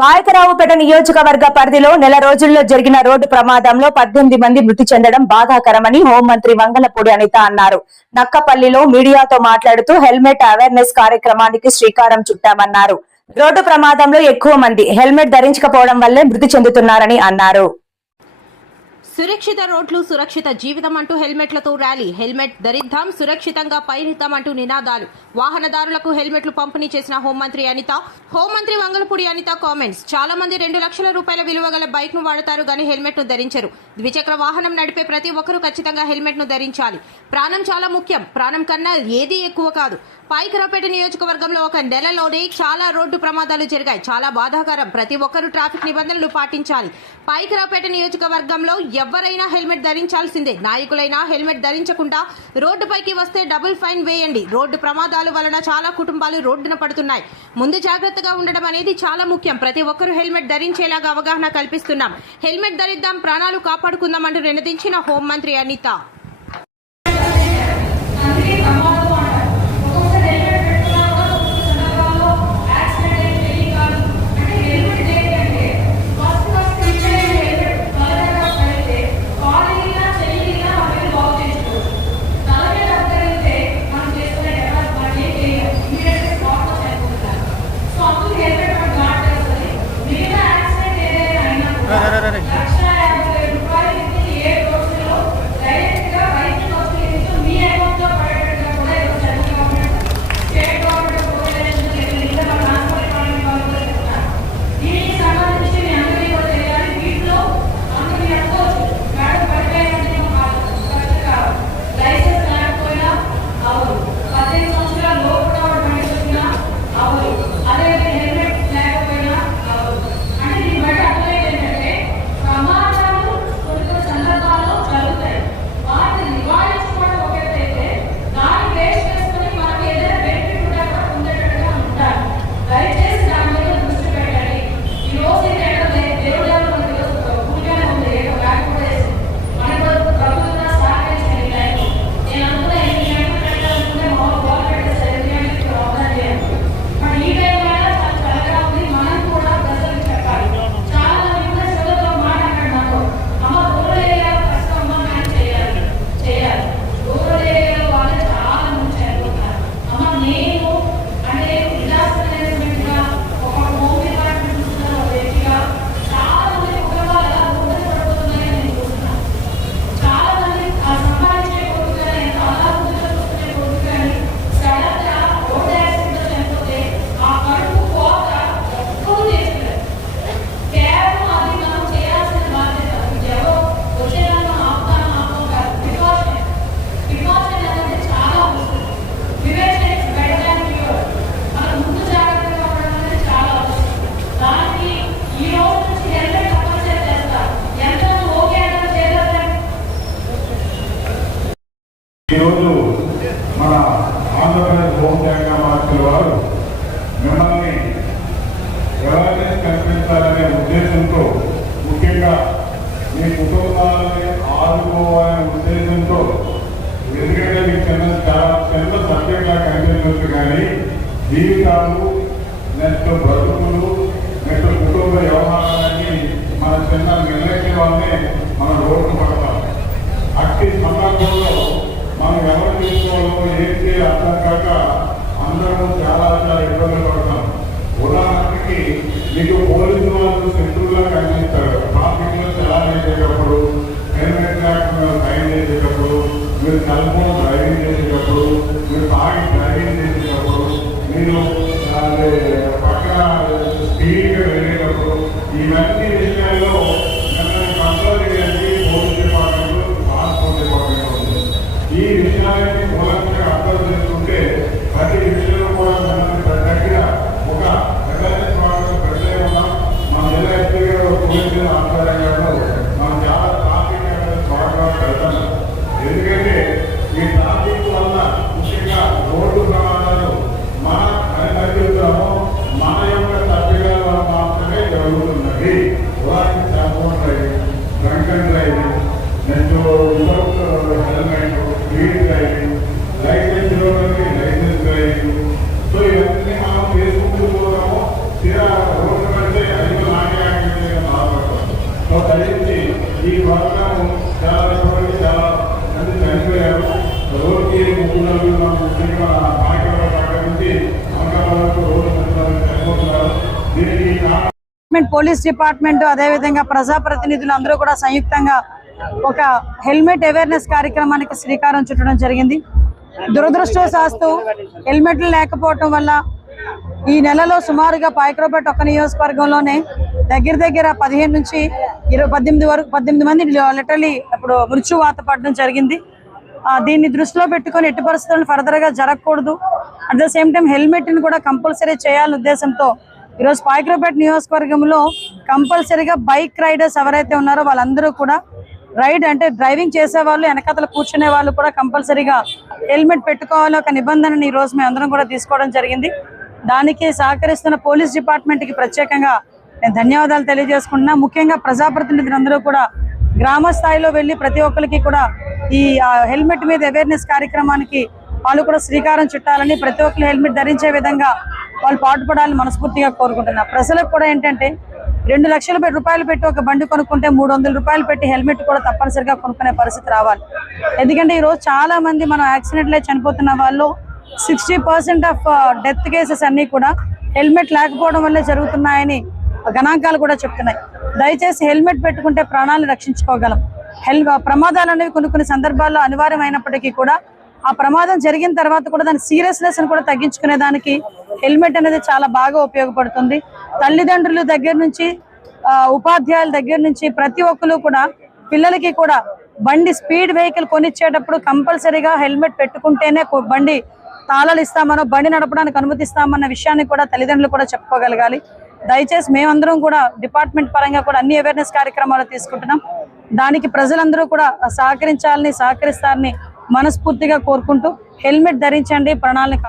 పాయకరావుపేట నియోజకవర్గ పరిధిలో నెల రోజుల్లో జరిగిన రోడ్డు ప్రమాదంలో 18 మంది మృతి చెందడం బాధాకరమని హోంమంత్రి వంగలపూడి అనిత అన్నారు. నక్కపల్లిలో మీడియాతో మాట్లాడుతూ హెల్మెట్ అవేర్నెస్ కార్యక్రమానికి శ్రీకారం చుట్టామన్నారు. రోడ్డు ప్రమాదంలో ఎక్కువ మంది హెల్మెట్ ధరించకపోవడం వల్లే మృతి చెందుతున్నారని అన్నారు. సురక్షిత రోడ్లు సురక్షిత జీవితం అంటూ హెల్మెట్లతో ర్యాలీ. హెల్మెట్ ధరిద్దాం, సురక్షితంగా పయనిద్దాం అంటూ నినాదాలు. వాహనదారులకు హెల్మెట్లు పంపిణీ చేసిన హోంమంత్రి అనిత. హోంమంత్రి వంగలపూడి అనిత కామెంట్స్. చాలా మంది 2 లక్షల రూపాయల విలువ గల బైక్ ను వాడతారు గానీ హెల్మెట్ ను ధరించరు. ద్విచక్ర వాహనం నడిపే ప్రతి ఒక్కరూ ఖచ్చితంగా హెల్మెట్ ను ధరించాలి. ప్రాణం చాలా ముఖ్యం. ప్రాణం కన్నా ఏదీ ఎక్కువ కాదు. పాయకరావుపేట నియోజకవర్గంలో ఒక నెలలోనే చాలా రోడ్డు ప్రమాదాలు జరిగాయి. చాలా బాధాకరం. ప్రతి ఒక్కరూ ట్రాఫిక్ నిబంధనలు పాటించాలి. పాయకరావుపేట నియోజకవర్గంలో ఎవరైనా హెల్మెట్ ధరించాల్సిందే. నాయకులైనా హెల్మెట్ ధరించకుండా రోడ్డుపైకి వస్తే డబుల్ ఫైన్ వేయండి. రోడ్డు ప్రమాదాల వలన చాలా కుటుంబాలు రోడ్డున పడుతున్నాయి. ముందు జాగ్రత్తగా ఉండడం అనేది చాలా ముఖ్యం. ప్రతి ఒక్కరూ హెల్మెట్ ధరించేలాగా అవగాహన కల్పిస్తున్నాం. హెల్మెట్ ధరిద్దాం, ప్రాణాలు కాపాడుకుందాం అంటూ నినదించిన హోంమంత్రి అనిత. ఈరోజు మన ఆంధ్రప్రదేశ్ హోంశాఖ మంత్రుల వారు మిమ్మల్ని అవేర్నెస్ కల్పించాలనే ఉద్దేశంతో, ముఖ్యంగా మీ కుటుంబాలని ఆదుకోవాలనే ఉద్దేశంతో, ఎందుకంటే మీకు చాలా చిన్న సబ్జెక్ట్లా కనిపిస్తుంది కానీ జీవితాలు నెక్స్ట్ బ్రతుకులు నెక్స్ట్ కుటుంబ వ్యవహారాన్ని మన చిన్న నిర్లక్ష్యం వల్లనే మనం రోడ్డు పడతాం. అట్టి సందర్భంలో మనం ఎవరు తీసుకోవాలో ఏంటి అర్థం కాక అందరూ చాలా ఇబ్బందులు పడతాం. ఉదాహరణకి మీకు పోలీసు వాళ్ళు శత్రువులా కనిపిస్తారు. ట్రాఫిక్ లో చలాన్ చేసేటప్పుడు, హెల్మెట్ లేకుండా డ్రైవింగ్ చేసేటప్పుడు, మీరు సెల్ ఫోన్ డ్రైవింగ్ చేసేటప్పుడు, మీరు తాగి డ్రైవింగ్ చేసేటప్పుడు, మీరు పక్కన స్పీడ్గా వెళ్ళేటప్పుడు, ఇవన్నీ విషయాల్లో మిమ్మల్ని కంట్రోల్ చేయడానికి పోలీస్ డిపార్ట్మెంట్, ట్రాన్స్పోర్ట్ డిపార్ట్మెంట్ ఉంది. ఈ విషయాన్ని మూలంగా అర్థం చేసుకుంటే ప్రతి విషయంలో కూడా మనల్ని దగ్గర ఒక అవేర్నెస్ ప్రోగ్రామ్ పెద్దగా ఉన్నాం. మన జిల్లా ఎస్పీ గారు పోలీసుల ఆధ్వర్యంలో మనం చాలా ట్రాఫిక్ అవేర్నెస్ ప్రోగ్రామ్ పెడతాం. ఎందుకంటే ఈ ట్రాఫిక్ వల్ల ముఖ్యంగా రోడ్డు ప్రమాదాలు మన తగ్గుతామో మన యొక్క తప్పిదాల వల్ల మాత్రమే జరుగుతున్నది. సో దయచేసి ఈ ప్రోగ్రాము చాలా ఇప్పటికీ చాలా మంది చనిపోయారు. రోజుకి 3-4 ముఖ్యంగా కార్యక్రమాల పక్కన నుంచి అనకాపల్లి వరకు రోజు చనిపోతున్నారు. దీనికి కారణం పోలీస్ డిపార్ట్మెంట్ అదేవిధంగా ప్రజాప్రతినిధులు అందరూ కూడా సంయుక్తంగా ఒక హెల్మెట్ అవేర్నెస్ కార్యక్రమానికి శ్రీకారం చుట్టడం జరిగింది. దురదృష్టవశాత్తు హెల్మెట్లు లేకపోవటం వల్ల ఈ నెలలో సుమారుగా పాయకరావుపేట ఒక్క నియోజకవర్గంలోనే దగ్గర 15 నుంచి 18 మంది లిటరలీ ఇప్పుడు మృత్యువాత పడడం జరిగింది. దీన్ని దృష్టిలో పెట్టుకొని ఎట్టి పరిస్థితులను ఫర్దర్ గా జరగకూడదు. At the same time helmet ని కూడా కంపల్సరీ చేయాలనే ఉద్దేశంతో ఈరోజు పాయకరావుపేట నియోజకవర్గంలో కంపల్సరీగా బైక్ రైడర్స్ ఎవరైతే ఉన్నారో వాళ్ళందరూ కూడా రైడ్ అంటే డ్రైవింగ్ చేసే వాళ్ళు వెనకాతల కూర్చునే వాళ్ళు కూడా కంపల్సరీగా హెల్మెట్ పెట్టుకోవాలి ఒక నిబంధనని ఈ రోజు మేము అందరం కూడా తీసుకోవడం జరిగింది. దానికి సహకరిస్తున్న పోలీస్ డిపార్ట్మెంట్ కి ప్రత్యేకంగా నేను ధన్యవాదాలు తెలియజేసుకుంటున్నా. ముఖ్యంగా ప్రజాప్రతినిధులందరూ కూడా గ్రామ స్థాయిలో వెళ్ళి ప్రతి ఒక్కరికి కూడా ఈ హెల్మెట్ మీద అవేర్నెస్ కార్యక్రమానికి వాళ్ళు కూడా శ్రీకారం చుట్టాలని, ప్రతి ఒక్కరు హెల్మెట్ ధరించే విధంగా వాళ్ళు పాటుపడాలని మనస్ఫూర్తిగా కోరుకుంటున్నా. ప్రజలకు కూడా ఏంటంటే 2 లక్షల రూపాయలు పెట్టి ఒక బండి కొనుక్కుంటే 300 రూపాయలు పెట్టి హెల్మెట్ కూడా తప్పనిసరిగా కొనుక్కునే పరిస్థితి రావాలి. ఎందుకంటే ఈ రోజు చాలా మంది మనం యాక్సిడెంట్లో చనిపోతున్న వాళ్ళు 60% ఆఫ్ డెత్ కేసెస్ అన్ని కూడా హెల్మెట్ లేకపోవడం వల్లే జరుగుతున్నాయని గణాంకాలు కూడా చెప్తున్నాయి. దయచేసి హెల్మెట్ పెట్టుకుంటే ప్రాణాలను రక్షించుకోగలం. ప్రమాదాలు అనేవి కొన్ని సందర్భాల్లో అనివార్యమైనప్పటికీ కూడా ఆ ప్రమాదం జరిగిన తర్వాత కూడా దాని సీరియస్నెస్ కూడా తగ్గించుకునే దానికి హెల్మెట్ అనేది చాలా బాగా ఉపయోగపడుతుంది. తల్లిదండ్రుల దగ్గర నుంచి ఉపాధ్యాయుల దగ్గర నుంచి ప్రతి ఒక్కరు కూడా పిల్లలకి కూడా బండి స్పీడ్ వెహికల్ కొనిచ్చేటప్పుడు కంపల్సరీగా హెల్మెట్ పెట్టుకుంటేనే బండి తాళాలు ఇస్తామనో బండి నడపడానికి అనుమతిస్తామన్న విషయాన్ని కూడా తల్లిదండ్రులు కూడా చెప్పుకోగలగాలి. దయచేసి మేమందరం కూడా డిపార్ట్మెంట్ పరంగా కూడా అన్ని అవేర్నెస్ కార్యక్రమాలు తీసుకుంటున్నాం. దానికి ప్రజలందరూ కూడా సహకరిస్తారని మనస్ఫూర్తిగా కోరుకుంటూ హెల్మెట్ ధరించండి, ప్రాణాలను